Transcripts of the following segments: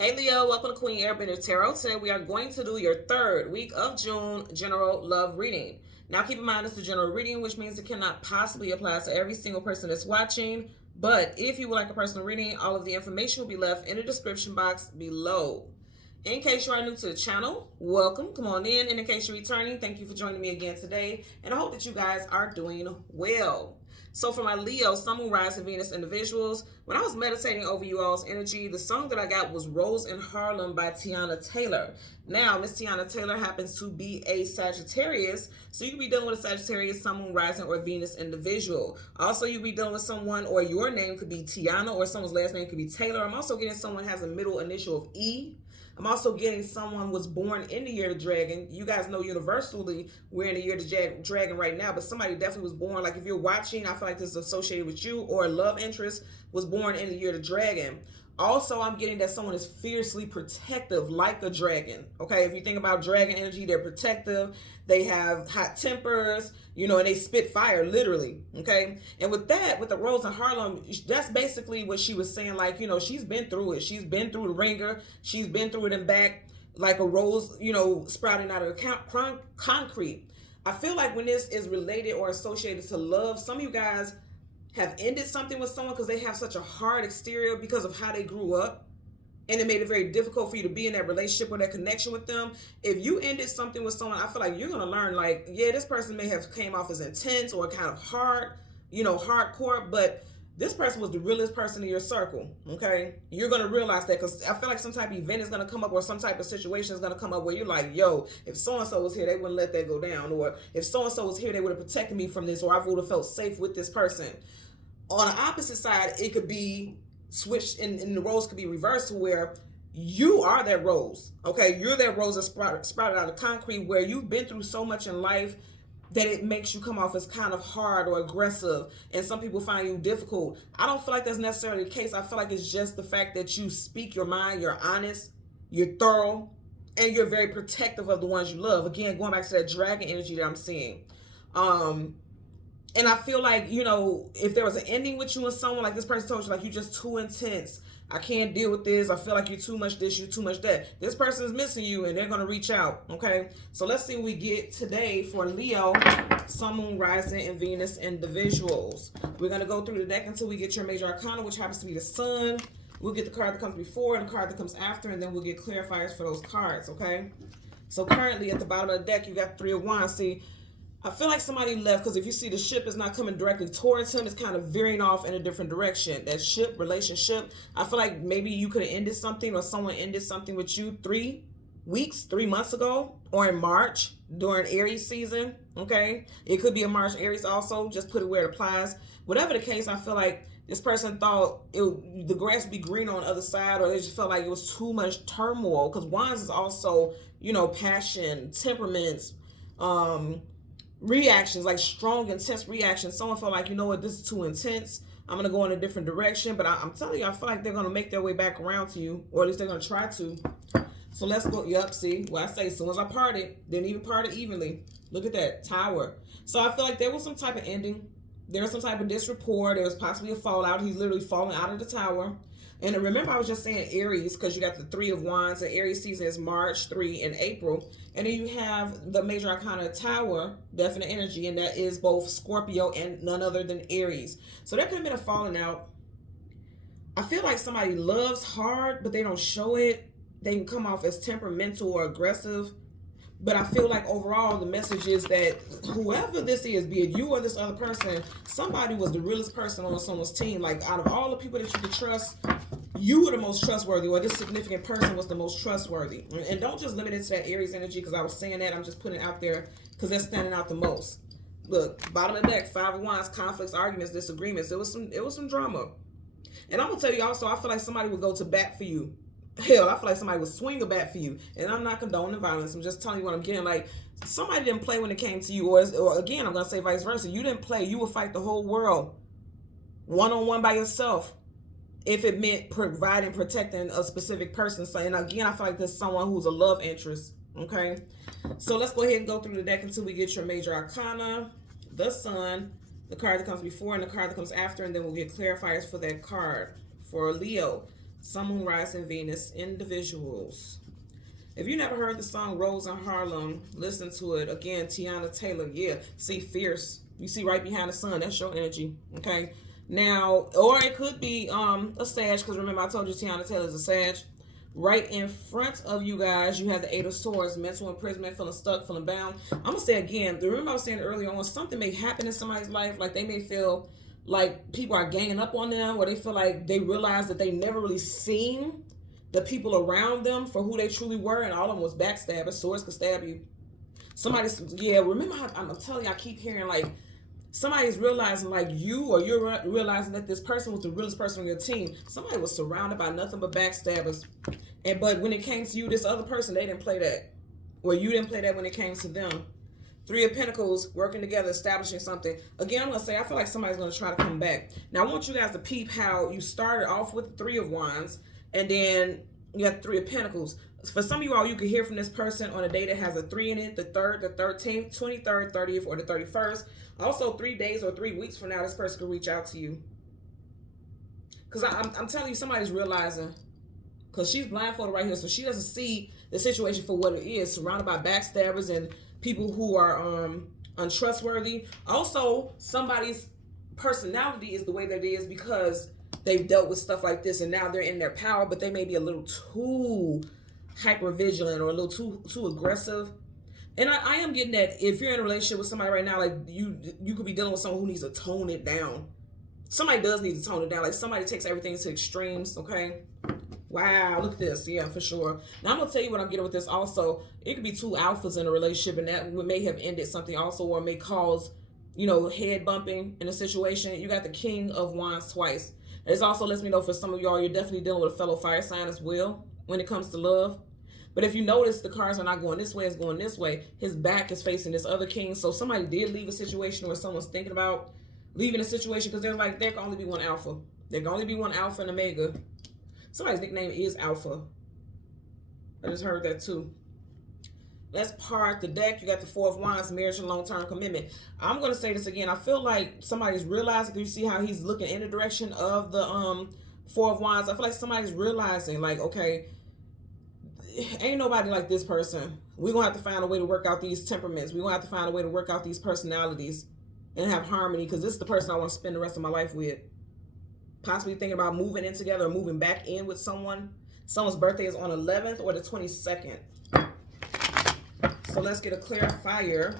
Hey Leo, welcome to Queen Airbender Tarot. Today we are going to do your third week of June general love reading. Now keep in mind it's a general reading, which means it cannot possibly apply to every single person that's watching. But if you would like a personal reading, all of the information will be left in the description box below. In case you are new to the channel, welcome. Come on in. And in case you're returning, thank you for joining me again today. And I hope that you guys are doing well. So for my Leo, Sun, Moon, Rising, Venus individuals, when I was meditating over you all's energy, the song that I got was Rose in Harlem by Tiana Taylor. Now, Miss Tiana Taylor happens to be a Sagittarius, so you can be dealing with a Sagittarius, Sun, Moon, Rising, or Venus individual. Also, you can be dealing with someone, or your name could be Tiana, or someone's last name could be Taylor. I'm also getting someone has a middle initial of E. I'm also getting someone was born in the year of the dragon. You guys know universally we're in the year of the dragon right now, but somebody definitely was born. Like if you're watching, I feel like this is associated with you, or a love interest was born in the year of the dragon. Also, I'm getting that someone is fiercely protective like a dragon. Okay, if you think about dragon energy, they're protective. They have hot tempers, and they spit fire, literally. Okay, and with that, with the Rose in Harlem, that's basically what she was saying. Like, she's been through it. She's been through the ringer. She's been through it and back, like a rose, sprouting out of the concrete. I feel like when this is related or associated to love, some of you guys have ended something with someone because they have such a hard exterior because of how they grew up, and it made it very difficult for you to be in that relationship or that connection with them. If you ended something with someone, I feel like you're going to learn, like, yeah, this person may have came off as intense or kind of hard, hardcore, but this person was the realest person in your circle. Okay, you're going to realize that, because I feel like some type of event is going to come up, or some type of situation is going to come up where you're like, yo, if so-and-so was here, they wouldn't let that go down, or if so-and-so was here, they would have protected me from this, or I would have felt safe with this person. On the opposite side, it could be switched, and the roles could be reversed, where you are that rose. Okay, you're that rose that sprouted out of concrete, where you've been through so much in life that it makes you come off as kind of hard or aggressive, and some people find you difficult. I don't feel like that's necessarily the case. I feel like it's just the fact that you speak your mind, you're honest, you're thorough, and you're very protective of the ones you love. Again, going back to that dragon energy that I'm seeing. And I feel like, if there was an ending with you and someone, like this person told you, like, you're just too intense. I can't deal with this. I feel like you're too much this, you're too much that. This person is missing you, and they're going to reach out, okay? So let's see what we get today for Leo, Sun, Moon, Rising, and Venus individuals. We're going to go through the deck until we get your major arcana, which happens to be the Sun. We'll get the card that comes before and the card that comes after, and then we'll get clarifiers for those cards, okay? So currently at the bottom of the deck, you got Three of Wands. See, I feel like somebody left, because if you see the ship is not coming directly towards him, it's kind of veering off in a different direction. That ship, relationship, I feel like maybe you could have ended something, or someone ended something with you 3 months ago, or in March during Aries season, okay? It could be a March Aries also, just put it where it applies. Whatever the case, I feel like this person thought the grass would be green on the other side, or they just felt like it was too much turmoil, because Wands is also, passion, temperaments, reactions, like strong, intense reactions. Someone felt like, this is too intense. I'm going to go in a different direction. But I'm telling you, I feel like they're going to make their way back around to you, or at least they're going to try to. So let's go. Yup, see what I say. As soon as I parted, didn't even part it evenly. Look at that, Tower. So I feel like there was some type of ending. There was some type of disrapport. There was possibly a fallout. He's literally falling out of the tower. And remember, I was just saying Aries, because you got the Three of Wands, and Aries season is March 3 and April. And then you have the major arcana Tower, definite energy, and that is both Scorpio and none other than Aries. So there could have been a falling out. I feel like somebody loves hard, but they don't show it. They can come off as temperamental or aggressive. But I feel like overall the message is that whoever this is, be it you or this other person, somebody was the realest person on someone's team. Like, out of all the people that you could trust, you were the most trustworthy, or this significant person was the most trustworthy. And don't just limit it to that Aries energy, because I was saying that. I'm just putting it out there because that's standing out the most. Look, bottom of the deck, Five of Wands, conflicts, arguments, disagreements. It was some drama. And I'm going to tell you also, I feel like somebody would go to bat for you. Hell, I feel like somebody would swing a bat for you. And I'm not condoning violence. I'm just telling you what I'm getting. Like, somebody didn't play when it came to you. Or again, I'm going to say vice versa. You didn't play. You would fight the whole world one-on-one by yourself, if it meant providing, protecting a specific person. So, and again, I feel like there's someone who's a love interest. Okay? So let's go ahead and go through the deck until we get your major arcana, the Sun, the card that comes before, and the card that comes after. And then we'll get clarifiers for that card for Leo. Sun, Moon, Rising, Venus, individuals. If you never heard the song Rose in Harlem, listen to it. Again, Tiana Taylor. Yeah, see Fierce. You see right behind the sun. That's your energy. Okay. Now, or it could be a Sag, because remember I told you Tiana Taylor is a Sag. Right in front of you guys, you have the Eight of Swords, mental imprisonment, feeling stuck, feeling bound. I'm going to say again, remember I was saying earlier on, something may happen in somebody's life, like they may feel like people are ganging up on them, or they feel like they realize that they never really seen the people around them for who they truly were, and all of them was backstabbers. Swords could stab you. Somebody's, yeah, remember how I'm telling you, I keep hearing like somebody's realizing like you, or you're realizing that this person was the realest person on your team. Somebody was surrounded by nothing but backstabbers. But when it came to you, this other person, they didn't play that. Well, you didn't play that when it came to them. Three of Pentacles, working together, establishing something. Again, I'm going to say, I feel like somebody's going to try to come back. Now, I want you guys to peep how you started off with the Three of Wands, and then you got the Three of Pentacles. For some of you all, you could hear from this person on a day that has a 3 in it, the 3rd, the 13th, 23rd, 30th, or the 31st. Also, 3 days or 3 weeks from now, this person could reach out to you. Because I'm telling you, somebody's realizing, because she's blindfolded right here, so she doesn't see the situation for what it is, surrounded by backstabbers and people who are untrustworthy. Also, somebody's personality is the way that it is because they've dealt with stuff like this, and now they're in their power, but they may be a little too hyper vigilant or a little too aggressive. And I am getting that if you're in a relationship with somebody right now, like you could be dealing with someone who needs to tone it down. Somebody does need to tone it down. Like somebody takes everything to extremes. Okay. Wow, look at this. Yeah, for sure. Now I'm gonna tell you what I'm getting with this also. It could be two alphas in a relationship, and that may have ended something also, or may cause, head bumping in a situation. You got the King of Wands twice. This also lets me know for some of y'all, you're definitely dealing with a fellow fire sign as well when it comes to love. But if you notice, the cards are not going this way, it's going this way. His back is facing this other king. So somebody did leave a situation, or someone's thinking about leaving a situation, because they're like, there can only be one alpha. There can only be one alpha and omega. Somebody's nickname is Alpha. I just heard that too. Let's part the deck. You got the Four of Wands, marriage and long-term commitment. I'm going to say this again. I feel like somebody's realizing, you see how he's looking in the direction of the Four of Wands. I feel like somebody's realizing, like, okay, ain't nobody like this person. We're going to have to find a way to work out these temperaments. We're going to have to find a way to work out these personalities and have harmony, because this is the person I want to spend the rest of my life with. Possibly thinking about moving in together, or moving back in with someone. Someone's birthday is on 11th or the 22nd. So let's get a clarifier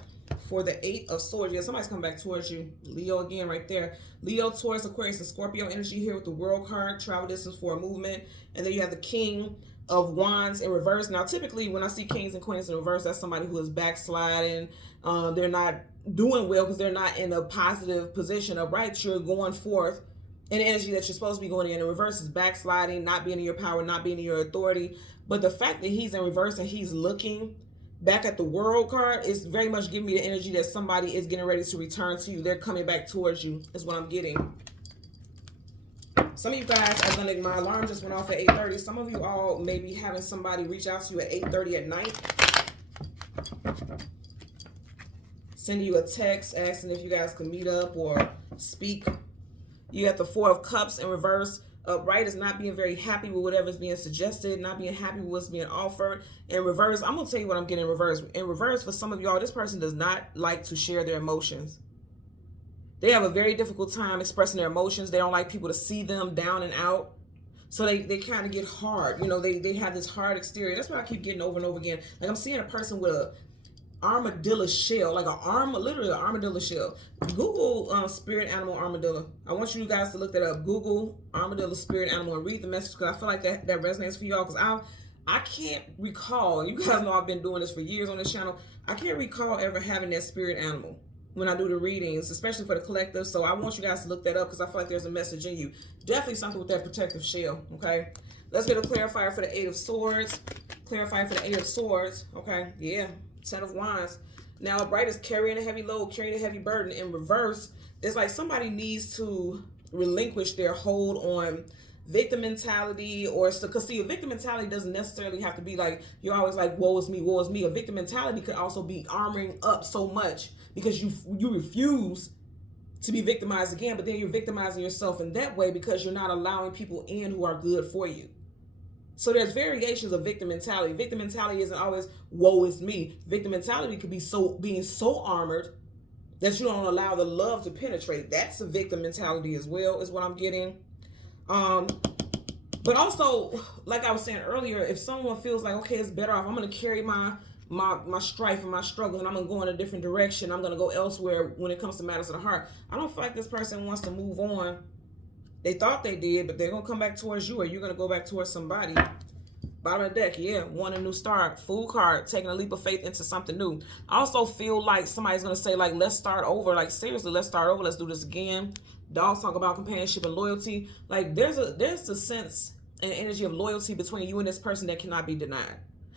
for the Eight of Swords. Yeah, somebody's coming back towards you. Leo again right there. Leo, Taurus, Aquarius, and Scorpio energy here with the World card. Travel distance for a movement. And then you have the King of Wands in reverse. Now, typically, when I see Kings and Queens in reverse, that's somebody who is backsliding. They're not doing well because they're not in a positive position. Upright, you're going forth in energy that you're supposed to be going in. Reverse is backsliding, not being in your power, not being in your authority. But the fact that he's in reverse and he's looking back at the World card is very much giving me the energy that somebody is getting ready to return to you. They're coming back towards you, is what I'm getting. Some of you guys are gonna, my alarm just went off at 8:30. Some of you all may be having somebody reach out to you at 8:30 at night. Sending you a text asking if you guys can meet up or speak. You got the Four of Cups in reverse. Upright is not being very happy with whatever's being suggested, not being happy with what's being offered. In reverse, I'm going to tell you what I'm getting in reverse. In reverse, for some of y'all, this person does not like to share their emotions. They have a very difficult time expressing their emotions. They don't like people to see them down and out. So they kind of get hard. They have this hard exterior. That's what I keep getting over and over again. Like I'm seeing a person with a armadillo shell, like literally an armadillo shell. Google spirit animal armadillo. I want you guys to look that up. Google armadillo spirit animal and read the message, because I feel like that resonates for y'all. Because I can't recall. You guys know I've been doing this for years on this channel. I can't recall ever having that spirit animal when I do the readings, especially for the collective. So I want you guys to look that up, because I feel like there's a message in you. Definitely something with that protective shell. Okay. Let's get a clarifier for the Eight of Swords. Clarifier for the Eight of Swords. Okay. Yeah. Ten of Wands. Now, upright is carrying a heavy load, carrying a heavy burden. In reverse, it's like somebody needs to relinquish their hold on victim mentality, or because see, a victim mentality doesn't necessarily have to be like you're always like woe is me, woe is me. A victim mentality could also be armoring up so much because you refuse to be victimized again, but then you're victimizing yourself in that way because you're not allowing people in who are good for you. So there's variations of victim mentality. Victim mentality isn't always woe is me. Victim mentality could be being so armored that you don't allow the love to penetrate. That's a victim mentality as well, is what I'm getting. But also, like I was saying earlier, if someone feels like, okay, it's better off, I'm going to carry my strife and my struggle, and I'm going to go in a different direction, I'm going to go elsewhere when it comes to matters of the heart. I don't feel like this person wants to move on. They thought they did, but they're going to come back towards you, or you're going to go back towards somebody. Bottom of the deck, yeah, want a new start. Fool card, taking a leap of faith into something new. I also feel like somebody's going to say, like, let's start over. Like, seriously, let's start over. Let's do this again. Dogs talk about companionship and loyalty. Like, there's a sense and energy of loyalty between you and this person that cannot be denied.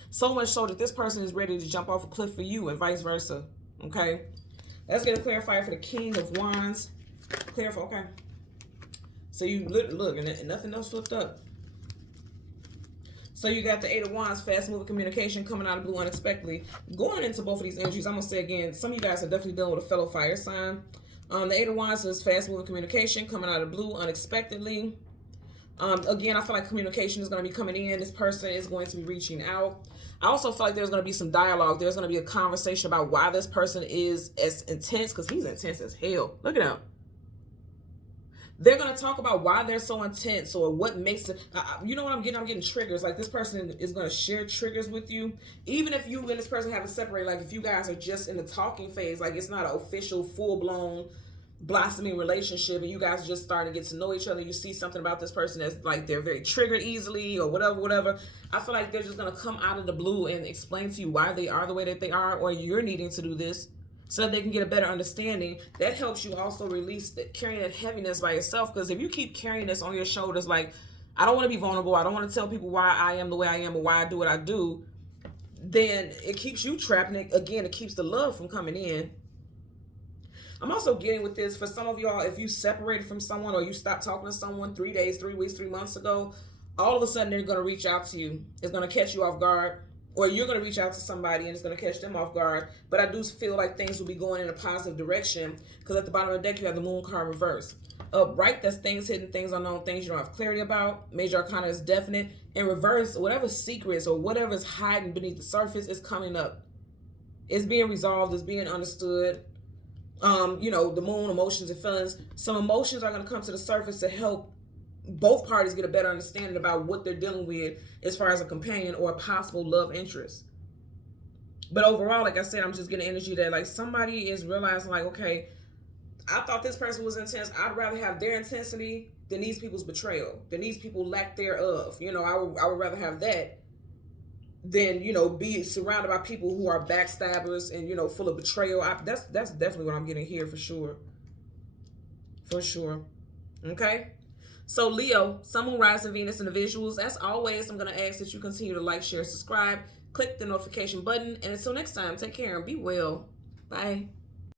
So much so that this person is ready to jump off a cliff for you and vice versa. Okay? Let's get a clarifier for the King of Wands. Clarify, okay. So you look, and nothing else flipped up. So you got the Eight of Wands, fast moving communication coming out of blue unexpectedly. Going into both of these energies, I'm going to say again, some of you guys are definitely dealing with a fellow fire sign. The Eight of Wands is fast moving communication coming out of blue unexpectedly. Again, I feel like communication is going to be coming in. This person is going to be reaching out. I also feel like there's going to be some dialogue. There's going to be a conversation about why this person is as intense, because he's intense as hell. Look at him. They're going to talk about why they're so intense or what makes it. You know what I'm getting? I'm getting triggers. Like, this person is going to share triggers with you. Even if you and this person haven't separated, like if you guys are just in the talking phase, like it's not an official, full-blown, blossoming relationship, and you guys are just starting to get to know each other. You see something about this person that's like they're very triggered easily or whatever. I feel like they're just going to come out of the blue and explain to you why they are the way that they are, or you're needing to do this, so that they can get a better understanding. That helps you also release carrying that heaviness by yourself. Because if you keep carrying this on your shoulders, like, I don't want to be vulnerable, I don't want to tell people why I am the way I am or why I do what I do, then it keeps you trapped. And it keeps the love from coming in. I'm also getting with this, for some of y'all, if you separated from someone or you stopped talking to someone 3 days, 3 weeks, 3 months ago, all of a sudden they're going to reach out to you. It's going to catch you off guard. Or you're going to reach out to somebody and it's going to catch them off guard. But I do feel like things will be going in a positive direction, because at the bottom of the deck, you have the Moon card reversed. Upright, that's things hidden, things unknown, things you don't have clarity about. Major Arcana is definite. In reverse, whatever secrets or whatever is hiding beneath the surface is coming up. It's being resolved. It's being understood. You know, the Moon, emotions and feelings. Some emotions are going to come to the surface to help both parties get a better understanding about what they're dealing with as far as a companion or a possible love interest. But overall, like I said, I'm just getting energy that, like, somebody is realizing, like, okay, I thought this person was intense. I'd rather have their intensity than these people's betrayal, than these people lack thereof. You know, I would rather have that than, you know, be surrounded by people who are backstabbers and, you know, full of betrayal. That's definitely what I'm getting here for sure. For sure. Okay? So Leo, Sun, Moon, Rising, Venus, and the visuals. As always, I'm going to ask that you continue to like, share, subscribe, click the notification button. And until next time, take care and be well. Bye.